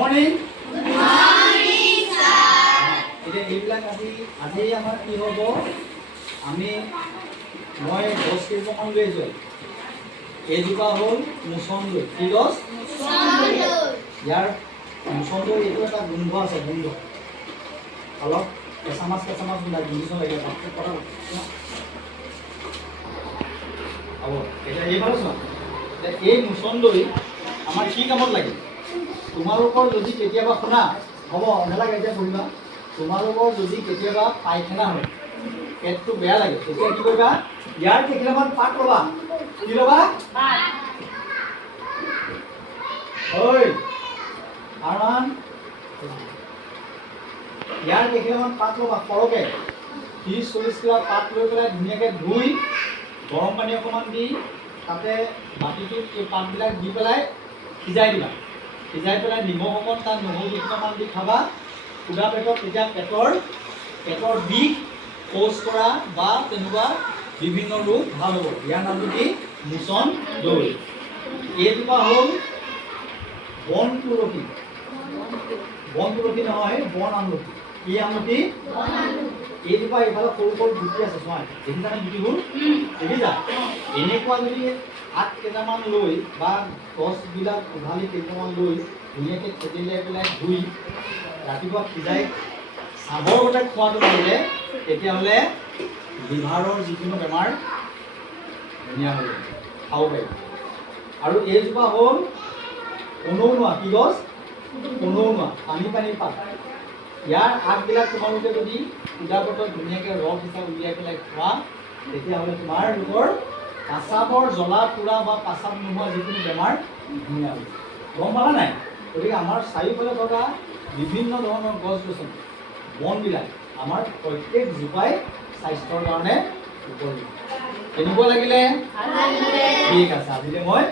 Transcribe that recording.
Morning. Good morning sir. এতিয়া এইবিলাক আজি আমাৰ কি হ'ব, মই গছ কেইজোপামান লৈ আহিছোঁ। এইজোপা হ'ল মুচন্দৈ। কি গছ? ইয়াৰ মুচন্দৈ এইটো এটা গোন্ধ আছে, গোন্ধ অলপ কেঁচা মাছ গোন্ধাই গোন্ধিব লাগে। হ'ব, এতিয়া এইফালে চোৱা। এই মুচন্দৈ আমাৰ কি কামত লাগে? তোমালোকৰ যদি কেতিয়াবা শুনা, হ'ব নালাগে এতিয়া পঢ়িবা। তোমালোকৰ যদি কেতিয়াবা পায়খানা হয়, পেটটো বেয়া লাগে, তেতিয়া কি কৰিবা? ইয়াৰ কেইখিলামান পাত ল'বা। কি ল'বা? ঐ আৰমান, ইয়াৰ কেইখিলামান পাত ল'বা সৰহকৈ, 30-40 কিলো পাত লৈ পেলাই ধুনীয়াকৈ ধুই গৰম পানী অকণমান দি তাতে মাটিটোত এই পাতবিলাক দি পেলাই সিজাই দিবা। সিজাই পেলাই নিমখ অকণ তাত নহৰু দুটামান দি খাবা সুদা পেটত। তেতিয়া পেটৰ বিষ, শৌচ কৰা বা তেনেকুৱা বিভিন্ন ৰোগ ভাল হ'ব। ইয়াৰ নামটো কি? মুচন্দৈ। এইজোপা হ'ল বন তুলসী। বন তুলসী নহয়, বন আমলখি। কি আমলখি? এইজোপা এইফালে সৰু সৰু গুটি আছে, চোৱা দেখিছানে গুটিবোৰ? দেখিছা? এনেকুৱা যদি আগ কেইটামান লৈ বা গছবিলাক উঘালি কেইটামান লৈ ধুনীয়াকৈ থেতেলিয়াই পেলাই ধুই ৰাতিপুৱা সিজাই চাহৰ গতে খোৱাটো পাৰিলে তেতিয়াহ'লে লিভাৰৰ যিকোনো বেমাৰ ধুনীয়া হৈ যাব, খাব পাৰিব। আৰু এইজোপা হ'ল পনৌনোৱা। কি গছ? পনৌনোৱা, পানী পাত। ইয়াৰ আগবিলাক তোমালোকে যদি সুদা পেটত ধুনীয়াকৈ ৰস হিচাপে উলিয়াই পেলাই খোৱা, তেতিয়াহ'লে তোমালোকৰ পেচাবৰ জ্বলা পোৰা বা পেচাব নোহোৱা যিকোনো বেমাৰ ধুনীয়া হ'ব। গম পালা নাই? গতিকে আমাৰ চাৰিওফালে থকা বিভিন্ন ধৰণৰ গছ গছনি, বনবিলাক আমাৰ প্ৰত্যেকজোপাই স্বাস্থ্যৰ কাৰণে উপযোগী। কেনেকুৱা লাগিলে? ঠিক আছে, আজিলৈ মই